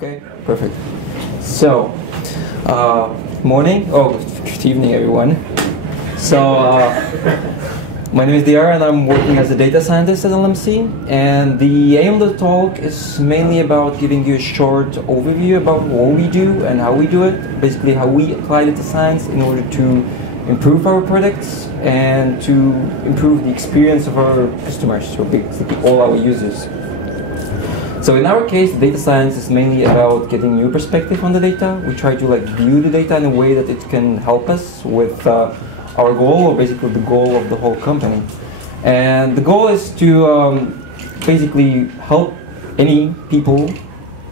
Okay, perfect. So, morning. Oh, good evening, everyone. So, my name is Diar, and I'm working as a data scientist at LMC. And the aim of the talk is mainly about giving you a short overview about what we do and how we do it. Basically, how we apply data science in order to improve our products and to improve the experience of our customers, so basically all our users. So in our case, data science is mainly about getting new perspective on the data. We try to view the data in a way that it can help us with our goal, or basically the goal of the whole company. And the goal is to basically help any people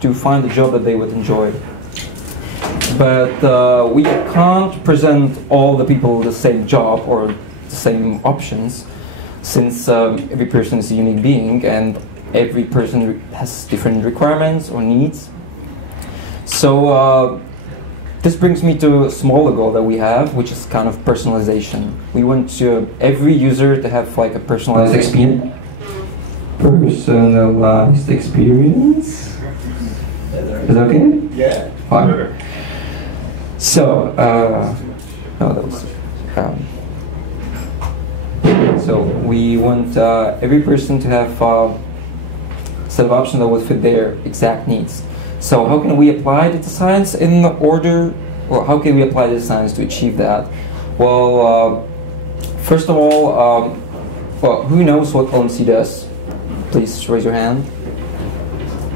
to find a job that they would enjoy. But we can't present all the people the same job or the same options, since every person is a unique being and every person has different requirements or needs. So this brings me to a smaller goal that we have, which is kind of personalization. We want every user to have a personalized experience. Personalized experience? Is that okay? Yeah. Fine. Sure. So, so we want every person to have set of options that would fit their exact needs. So how can we apply data science in order, or how can we apply data science to achieve that? Well, first of all, well, who knows what LMC does? Please raise your hand.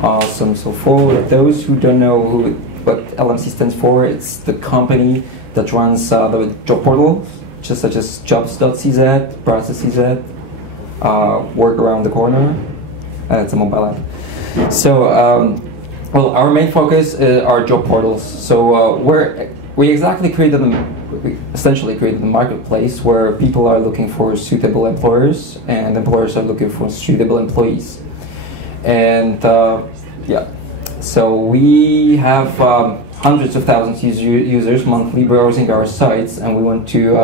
Awesome. So for those who don't know what LMC stands for, it's the company that runs the job portals, such as jobs.cz, browse.cz, work around the corner. It's a mobile app. So, well, our main focus are job portals. So we essentially created a marketplace where people are looking for suitable employers and employers are looking for suitable employees. And yeah, so we have hundreds of thousands of users monthly browsing our sites, and we want to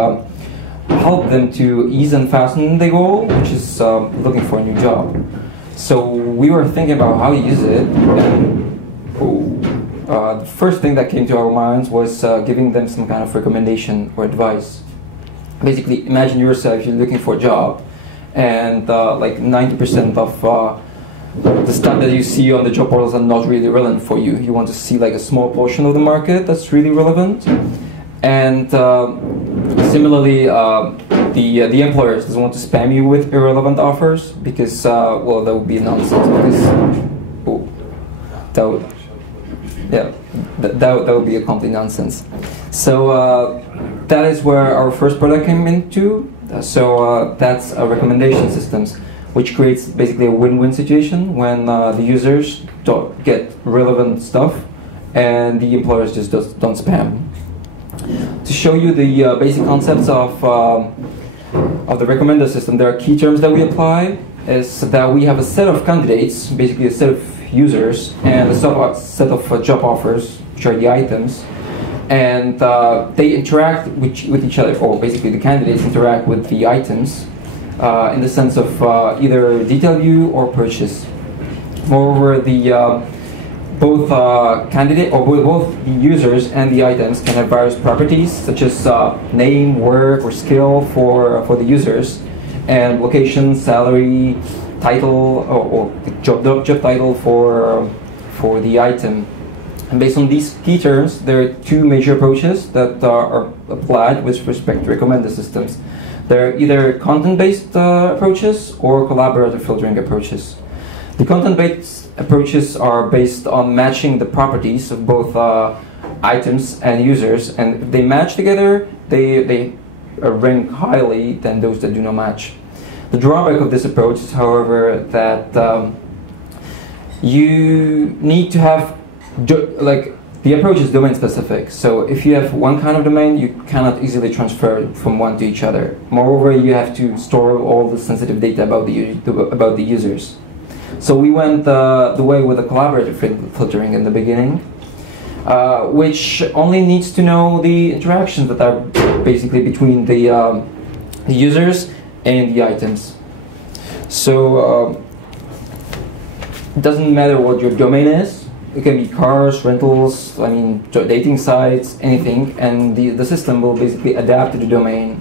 help them to ease and fasten their goal, which is looking for a new job. So we were thinking about how to use it, and the first thing that came to our minds was giving them some kind of recommendation or advice. Basically, imagine yourself, you're looking for a job, and like 90% of the stuff that you see on the job portals are not really relevant for you. You want to see a small portion of the market that's really relevant. And similarly, the employers doesn't want to spam you with irrelevant offers, because well, that would be nonsense. Because that would be a complete nonsense. So that is where our first product came into. So that's recommendation systems, which creates basically a win-win situation when the users don't get relevant stuff and the employers just don't spam. To show you the basic concepts of the recommender system, there are key terms that we apply. Is that we have a set of candidates, basically a set of users, and a set of job offers, which are the items, and they interact with each other, or basically the candidates interact with the items in the sense of either detail view or purchase. Moreover, both the users and the items can have various properties, such as name, work, or skill for the users, and location, salary, title, or job title for the item. And based on these key terms, there are two major approaches that are applied with respect to recommender systems. They're either content-based approaches or collaborative filtering approaches. The content-based approaches are based on matching the properties of both items and users, and if they match together, they rank highly than those that do not match. The drawback of this approach is, however, that you need to have, the approach is domain specific. So if you have one kind of domain, you cannot easily transfer it from one to each other. Moreover, you have to store all the sensitive data about the users. So we went the way with the collaborative filtering in the beginning, which only needs to know the interactions that are basically between the users and the items. So it doesn't matter what your domain is. it can be cars, rentals, I mean, dating sites, anything, and the system will basically adapt to the domain.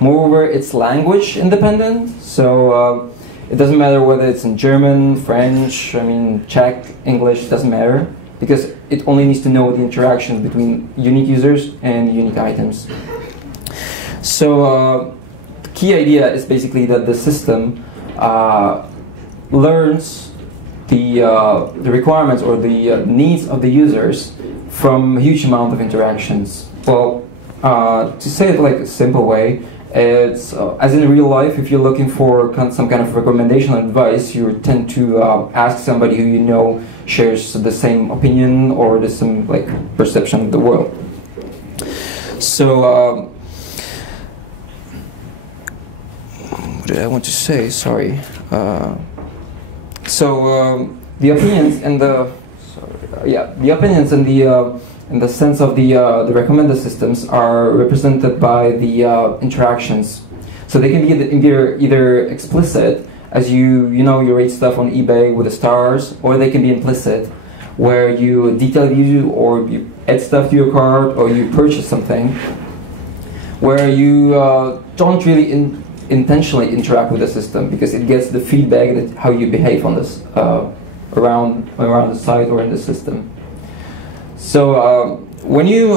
Moreover, it's language independent, so it doesn't matter whether it's in German, French, I mean, Czech, English, doesn't matter, because it only needs to know the interaction between unique users and unique items. So the key idea is basically that the system learns the requirements or the needs of the users from a huge amount of interactions. Well, to say it like a simple way, it's as in real life, if you're looking for some kind of recommendation or advice, you tend to ask somebody who you know shares the same opinion or the same like perception of the world. So what did I want to say? Sorry. The opinions and the in the sense of the recommender systems are represented by the interactions. So they can be either explicit, as you rate stuff on eBay with the stars, or they can be implicit, where you detail view or you add stuff to your cart or you purchase something, where you don't really intentionally interact with the system because it gets the feedback that how you behave on this around the site or in the system. So when you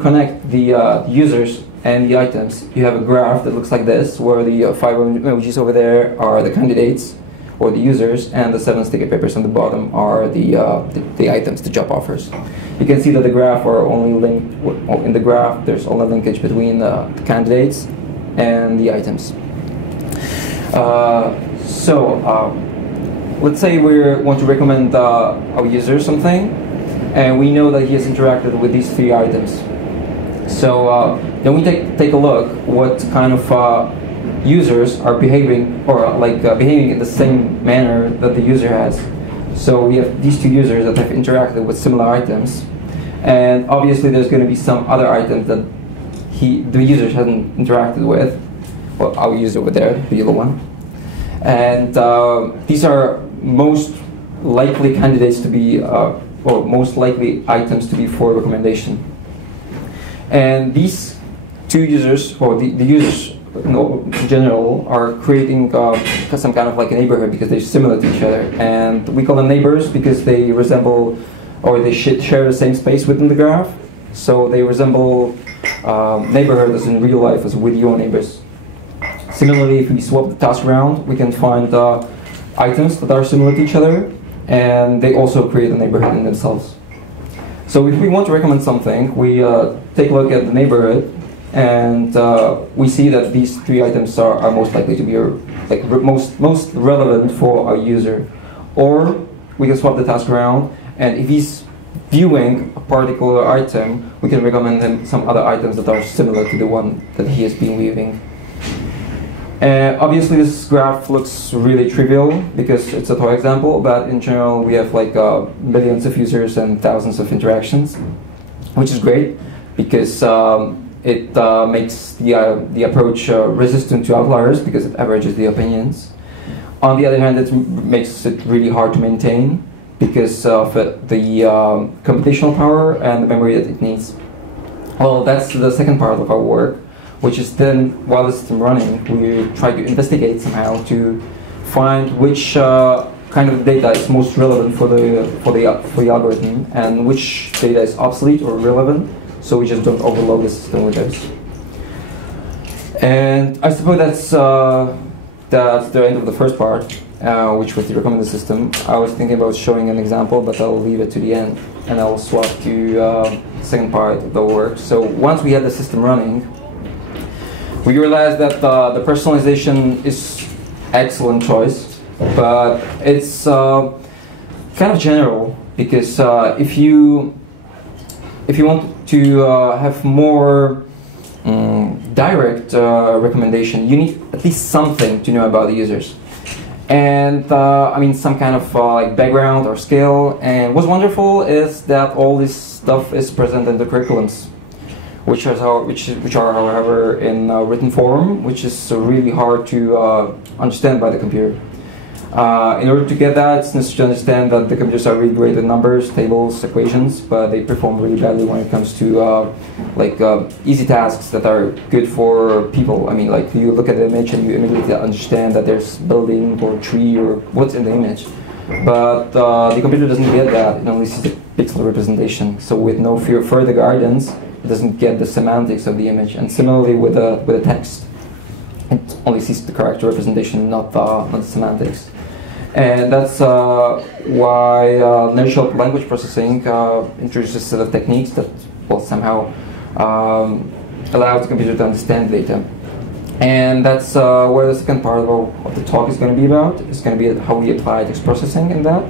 connect the users and the items, you have a graph that looks like this, where the 5 emojis over there are the candidates or the users, and the 7 sticky papers on the bottom are the items, the job offers. You can see that the graph are only linked in the graph. There's only linkage between the candidates and the items. Let's say we want to recommend our user something, and we know that he has interacted with these 3 items. So then we take a look what kind of users are behaving, or behaving in the same manner that the user has. So we have these 2 users that have interacted with similar items, and obviously there's going to be some other items that the user hasn't interacted with. Well, our user over there, the yellow one. And these are most likely candidates to be, or most likely items to be for recommendation. And these 2 users, or the users in general, are creating some kind of like a neighborhood because they're similar to each other. And we call them neighbors because they resemble, or they share the same space within the graph. So they resemble neighborhood as in real life, as with your neighbors. Similarly, if we swap the task around, we can find items that are similar to each other, and they also create a neighborhood in themselves. So if we want to recommend something, we take a look at the neighborhood, and we see that these 3 items are most likely to be most relevant for our user. Or we can swap the task around, and if he's viewing a particular item, we can recommend him some other items that are similar to the one that he has been viewing. Obviously this graph looks really trivial because it's a toy example, but in general we have like millions of users and thousands of interactions, which is great because it makes the approach resistant to outliers because it averages the opinions. On the other hand, it makes it really hard to maintain because of the computational power and the memory that it needs. Well, that's the second part of our work, which is then, while the system running, we try to investigate somehow to find which kind of data is most relevant for the algorithm and which data is obsolete or relevant, so we just don't overload the system with those. And I suppose that's the end of the first part, which was the recommended system. I was thinking about showing an example, but I'll leave it to the end, and I'll swap to the second part of the work. So once we had the system running, we realized that the personalization is excellent choice, but it's kind of general because if you want to have more direct recommendation, you need at least something to know about the users, and I mean some kind of like background or skill. And what's wonderful is that all this stuff is present in the curriculums, which are however in written form, which is really hard to understand by the computer. In order to get that, it's necessary to understand that the computers are really great at numbers, tables, equations, but they perform really badly when it comes to easy tasks that are good for people. I mean, like you look at the image and you immediately understand that there's building or tree or what's in the image. But the computer doesn't get that, it only sees the pixel representation. So with no further guidance, it doesn't get the semantics of the image. And similarly with the text, it only sees the character representation, not the semantics. And that's why natural language processing introduces a set of techniques that will somehow allow the computer to understand data. And that's where the second part of the talk is going to be about. It's going to be how we apply text processing in that.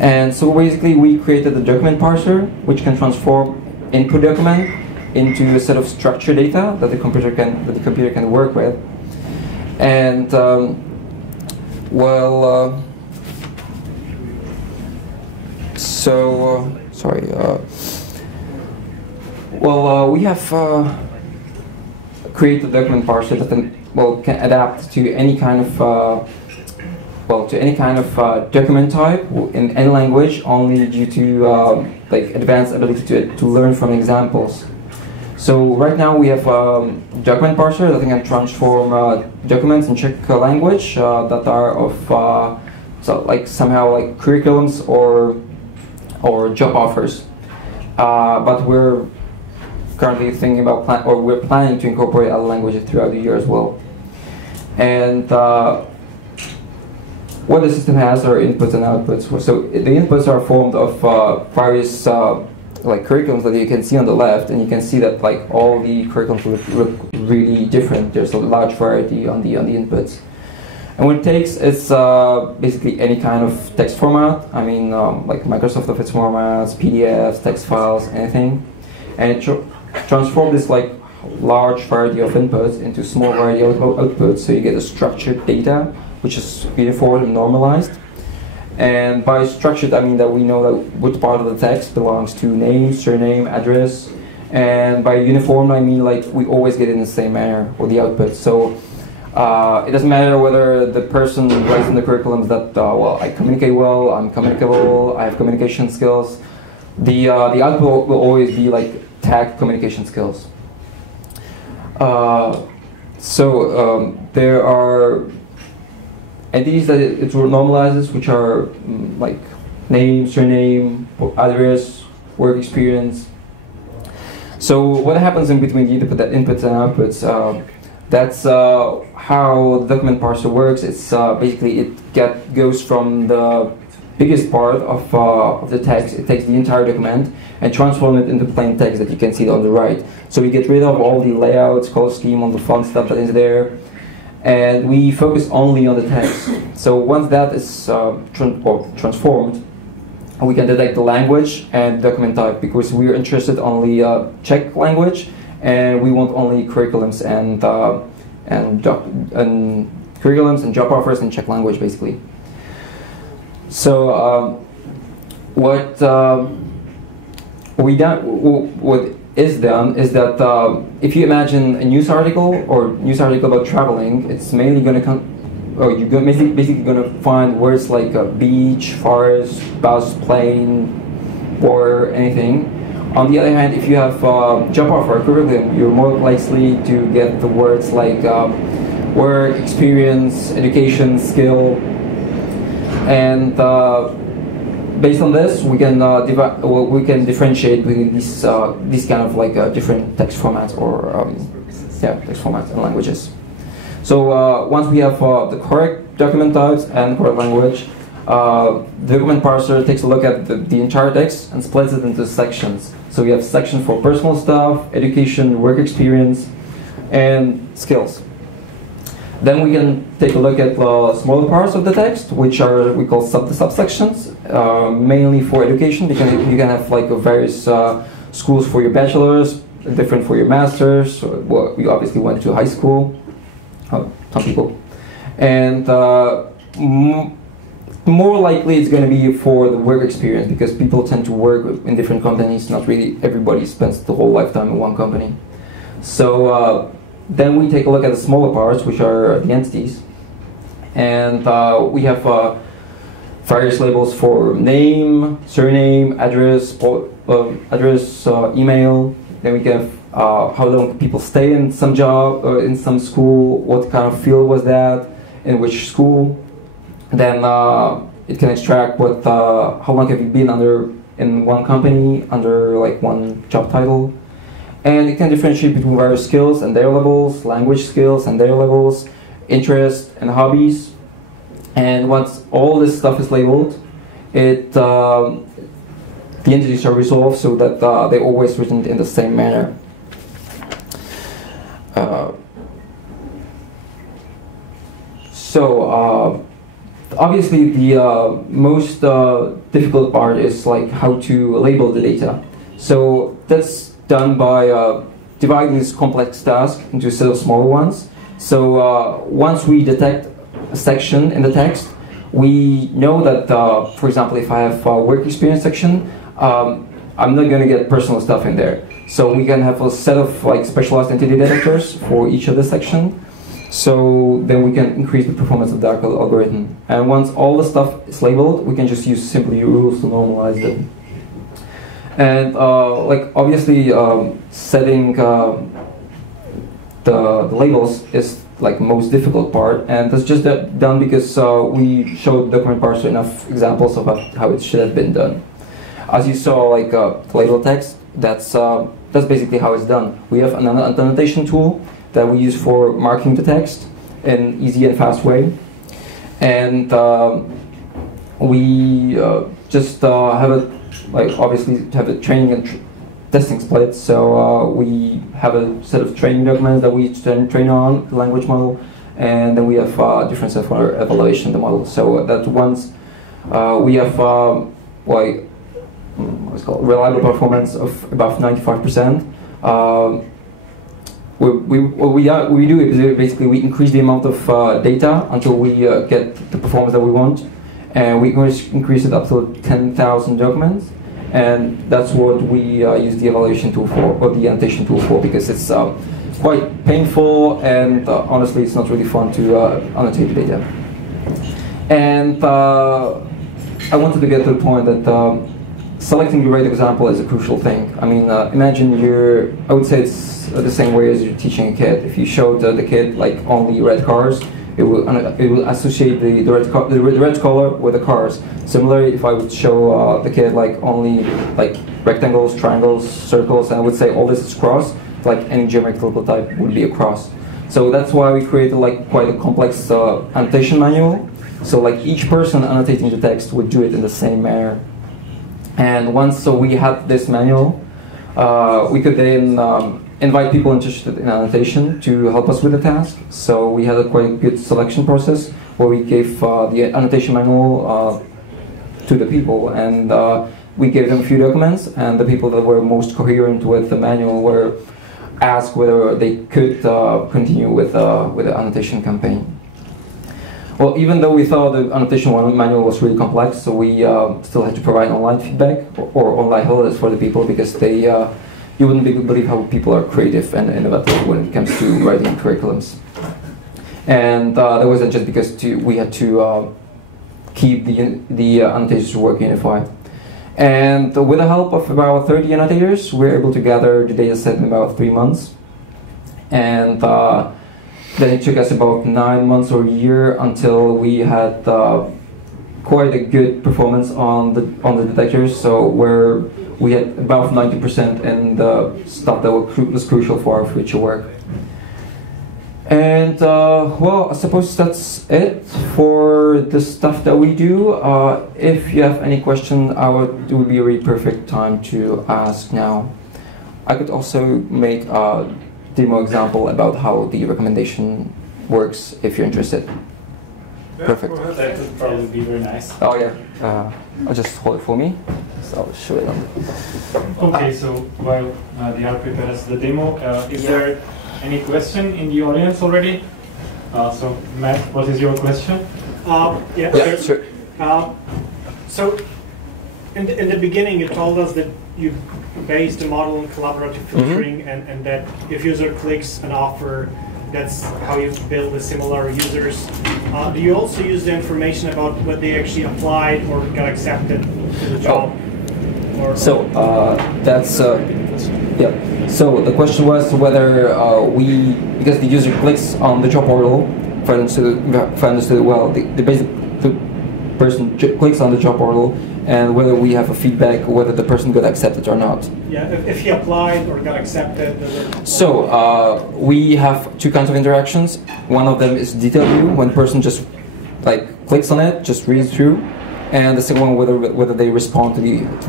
And so basically we created a document parser which can transform input document into a set of structured data that the computer can work with. And we have created a document parser that can adapt to any kind of document type in any language, only due to advanced ability to learn from examples. So right now we have a document parser that can transform documents in Czech language that are of somehow like curriculums or job offers. But we're currently thinking about we're planning to incorporate other languages throughout the year as well. And what the system has are inputs and outputs. So the inputs are formed of various curriculums that you can see on the left, and you can see that all the curriculums look really different. There's a large variety on the inputs. And what it takes is basically any kind of text format. I mean, like Microsoft Office formats, PDFs, text files, anything. And it transforms this large variety of inputs into small variety of outputs. So you get a structured data, which is uniform and normalized. And by structured, I mean that we know that which part of the text belongs to name, surname, address. And by uniform, I mean we always get it in the same manner with the output. So it doesn't matter whether the person writes in the curriculums that, I communicate well, I'm communicable, I have communication skills. The output will always be tagged communication skills. There are entities that it normalizes, which are name, surname, address, work experience. So what happens in between the inputs and outputs? That's how the document parser works. It's basically it goes from the biggest part of the text. It takes the entire document and transforms it into plain text that you can see on the right. So we get rid of all the layouts, color scheme, all the font stuff that is there, and we focus only on the text. So once that is transformed, we can detect the language and document type, because we are interested only Czech language, and we want only curriculums and curriculums and job offers in Czech language, basically. So what is done is that if you imagine a news article about traveling, it's mainly going to you're basically going to find words like beach, forest, bus, plane, or anything. On the other hand, if you have job offer curriculum, you're more likely to get the words like work, experience, education, skill, and based on this, we can differentiate between these kind of different text formats or text formats and languages. So once we have the correct document types and correct language, the document parser takes a look at the entire text and splits it into sections. So we have section for personal stuff, education, work experience, and skills. Then we can take a look at smaller parts of the text, which we call subsections, mainly for education, because you can have various schools for your bachelor's, different for your master's. Well, we obviously went to high school, some people, and more likely it's going to be for the work experience, because people tend to work in different companies. Not really everybody spends the whole lifetime in one company. So then we take a look at the smaller parts, which are the entities, And we have various labels for name, surname, address, email. Then we have how long people stay in some job or in some school, what kind of field was that, in which school. Then it can extract what how long have you been in one company under like one job title. And it can differentiate between various skills and their levels, language skills and their levels, interests and hobbies. And once all this stuff is labeled, the entities are resolved so that they're always written in the same manner. Obviously the most difficult part is like how to label the data. So that's done by dividing this complex task into a set of smaller ones. So once we detect a section in the text, we know that, for example, if I have a work experience section, I'm not going to get personal stuff in there. So we can have a set of like specialized entity detectors for each of the section. So then we can increase the performance of the algorithm. And once all the stuff is labeled, we can just use simply rules to normalize them. And like obviously setting the labels is like most difficult part, and that's just done because we showed document parser enough examples of how it should have been done. As you saw, like label text, that's basically how it's done. We have an annotation tool that we use for marking the text in an easy and fast way, and we just have a obviously have a training and testing split. So we have a set of training documents that we train on the language model, and then we have different set for evaluation of the model. So that once we have what's called reliable performance of above 95%. What we do is basically we increase the amount of data until we get the performance that we want, and we increase it up to 10,000 documents, and that's what we use the evaluation tool for, or the annotation tool for, because it's quite painful, and honestly it's not really fun to annotate the data. And I wanted to get to the point that selecting the right example is a crucial thing. I mean, imagine I would say it's the same way as you're teaching a kid. If you showed the kid like only red cars, it will associate the red color with the cars. Similarly, if I would show the kid like only like rectangles, triangles, circles, and I would say all this is cross, like any geometrical type would be a cross. So that's why we created like quite a complex annotation manual. So like each person annotating the text would do it in the same manner. And once we had this manual, we could then invite people interested in annotation to help us with the task. So we had a quite good selection process where we gave the annotation manual to the people, and we gave them a few documents, and the people that were most coherent with the manual were asked whether they could continue with the annotation campaign. Well, even though we thought the annotation manual was really complex, so we still had to provide online feedback or online holidays for the people, because they you wouldn't believe how people are creative and innovative when it comes to writing curriculums. And that wasn't just because we had to keep the annotators work unified. And with the help of about 30 annotators, we were able to gather the data set in about 3 months. And then it took us about 9 months or a year until we had quite a good performance on the detectors. So where we had about 90% in the stuff that was crucial for our future work. And well, I suppose that's it for the stuff that we do. If you have any question, it would be a really perfect time to ask now. I could also make a demo example about how the recommendation works if you're interested. Yeah, perfect. That would probably be very nice. Oh yeah, I'll just hold it for me. So I'll show it on. Okay, so while Diar prepares the demo, is there any question in the audience already? So Matt, what is your question? Yeah, sure. So in the beginning you told us that you based the model on collaborative filtering, and that if user clicks an offer, that's how you build the similar users. Do you also use the information about what they actually applied or got accepted to the job? Or so that's yeah. So the question was whether because the user clicks on the job portal, if I understood it well, the person clicks on the job portal, and whether we have a feedback whether the person got accepted or not. Yeah, if he applied or got accepted. So we have two kinds of interactions. One of them is detail view, when the person just like clicks on it, just reads through, and the second one whether they respond to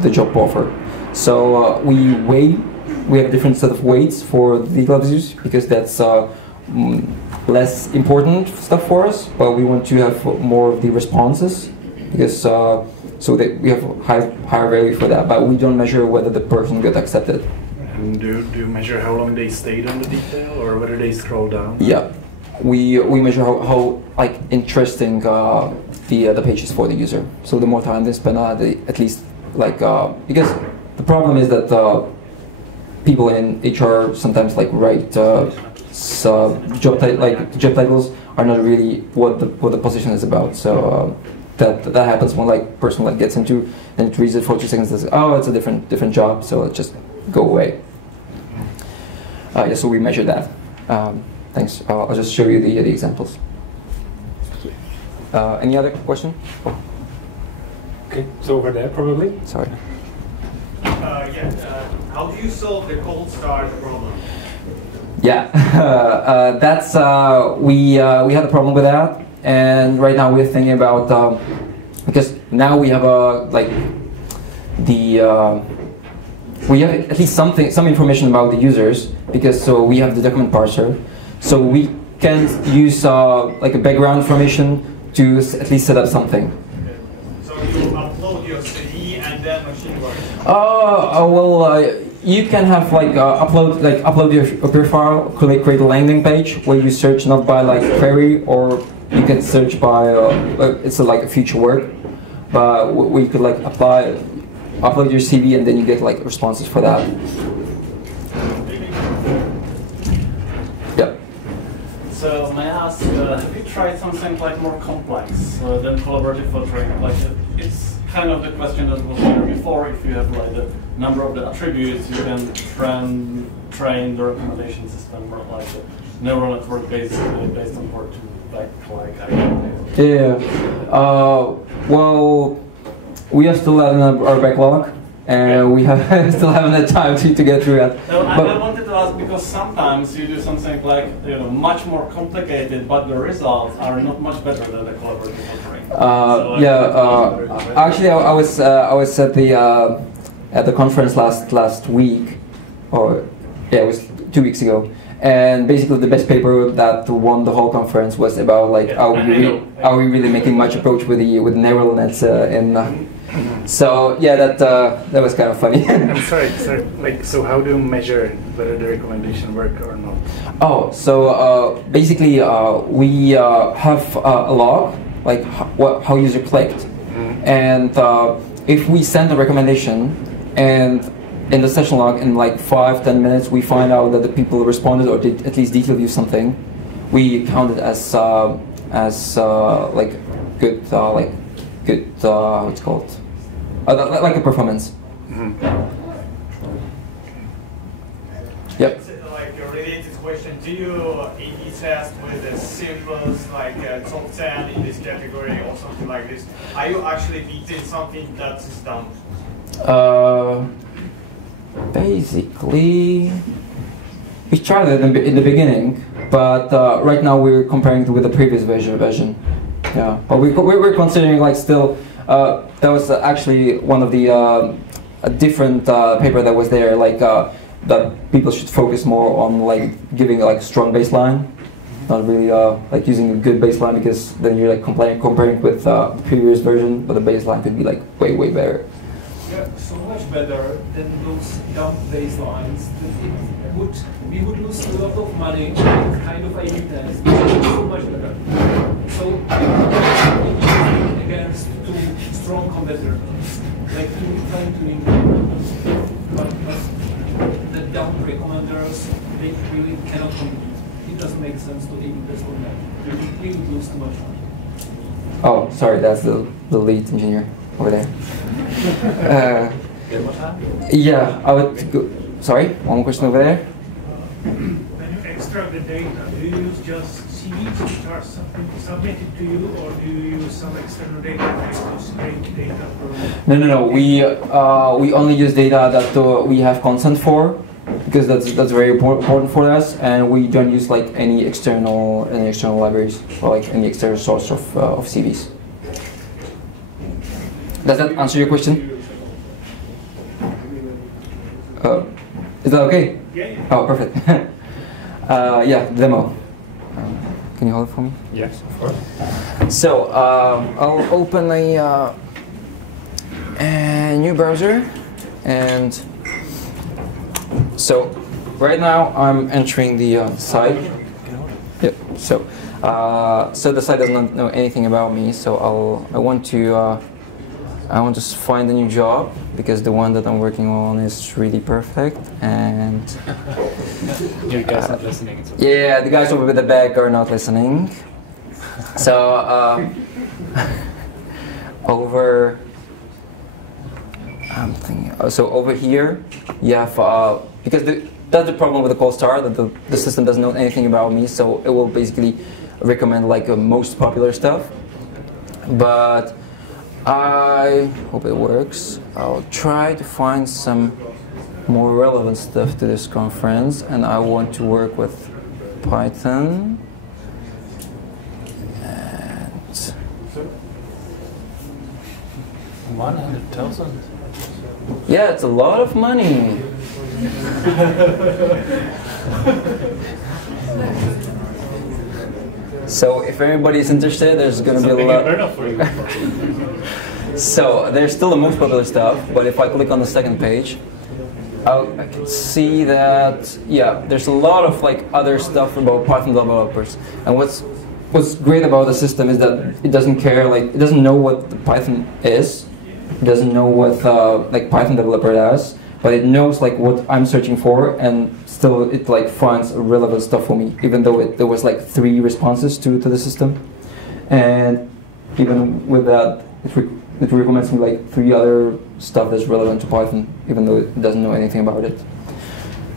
the job offer. So we have a different set of weights for the detail views because that's less important stuff for us, but we want to have more of the responses because so that we have higher value for that, but we don't measure whether the person got accepted. And do you measure how long they stayed on the detail or whether they scroll down? Yeah, we measure how like interesting the page is for the user. So the more time they spend on it, at least like because the problem is that people in HR sometimes like write job titles are not really what the position is about. So that happens when like person like gets into and it reads it for 2 seconds and says, oh, it's a different job, so let's just go away. Yeah, so we measure that. Thanks. I'll just show you the examples. Any other question? Oh. Okay, so over there probably. Sorry. How do you solve the cold start problem? Yeah, that's we had a problem with that, and right now we're thinking about because now we have we have at least some information about the users because so we have the document parser, so we can use like a background information to at least set up something. So you upload your CV and then machine learning. You can have like upload your profile, create a landing page where you search not by like query, or you can search by it's like a future work, but we could like upload your CV and then you get like responses for that. Yeah. So may I ask, have you tried something like more complex than collaborative filtering? Like it's kind of the question that was there before. If you have like the number of the attributes, you can train the recommendation system or like the neural network based on where to like Yeah. Well, we are still in our backlog, and we have still haven't had time to get through that. No, I wanted to ask because sometimes you do something like much more complicated, but the results are not much better than the collaborative filtering. Actually, I was at the conference last week, or yeah, it was 2 weeks ago, and basically the best paper that won the whole conference was about like are we really making much approach with the neural nets so yeah, that was kind of funny. I'm sorry. Like, so how do you measure whether the recommendation work or not? Oh, so basically we have a log, like how user clicked, and if we send a recommendation, and in the session log in like 5-10 minutes we find out that the people responded or did at least detail view something, we count it as like good what's it called? Like a performance. Yep. Like a related question, do you A/B test with the symbols like top 10 in this category or something like this? Are you actually beating something that is done? Basically, we tried it in the beginning, but right now we're comparing it with the previous version. Yeah, but we're considering like still. That was actually one of the a different paper that was there, like that people should focus more on like giving like strong baseline, not really like using a good baseline, because then you're like comparing with the previous version, but the baseline could be like way better. Yeah, so much better than those dumb baselines. We would lose a lot of money in kind of A/B test. So much better. So against two strong competitors, like fine-tuning, but the dumb recommenders, they really cannot compete. it doesn't make sense to invest on that. We would lose too much money. Oh, sorry, that's the lead engineer over there. Yeah, I would go. Sorry, one more question over there. When you extract the data, do you use just CVs which are submitted to you, or do you use some external database to scrape data from? No. We only use data that we have consent for, because that's very important for us, and we don't use like any external libraries or like any external source of CVs. Does that answer your question? Is that okay? Yeah. Oh, perfect. Yeah, demo. Can you hold it for me? Yes, of course. So I'll open a new browser, and so right now I'm entering the site. Yep. So the site does not know anything about me. So I want to find a new job, because the one that I'm working on is really perfect, and You guys are listening. yeah, the guys over the back are not listening. So so over here you have because that's the problem with the cold start, that the system doesn't know anything about me, so it will basically recommend like most popular stuff. But I hope it works. I'll try to find some more relevant stuff to this conference, and I want to work with Python. And 100,000. yeah, it's a lot of money. So if anybody's interested, there's going to be a lot. So there's still the most popular stuff, but if I click on the second page, I can see that there's a lot of like other stuff about Python developers. And what's great about the system is that it doesn't care, like it doesn't know what the Python is, it doesn't know what like Python developer does, but it knows like what I'm searching for, and still it like finds relevant stuff for me, even though there was like 3 responses to the system, and even with that it recommends me like 3 other stuff that's relevant to Python, even though it doesn't know anything about it.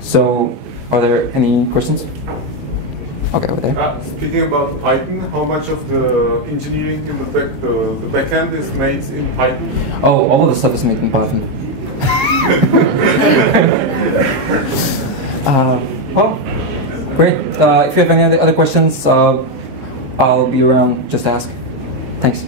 So, are there any questions? Okay, over there. Speaking about Python, how much of the engineering in the backend is made in Python? Oh, all of the stuff is made in Python. Well, great. If you have any other questions, I'll be around. Just ask. Thanks.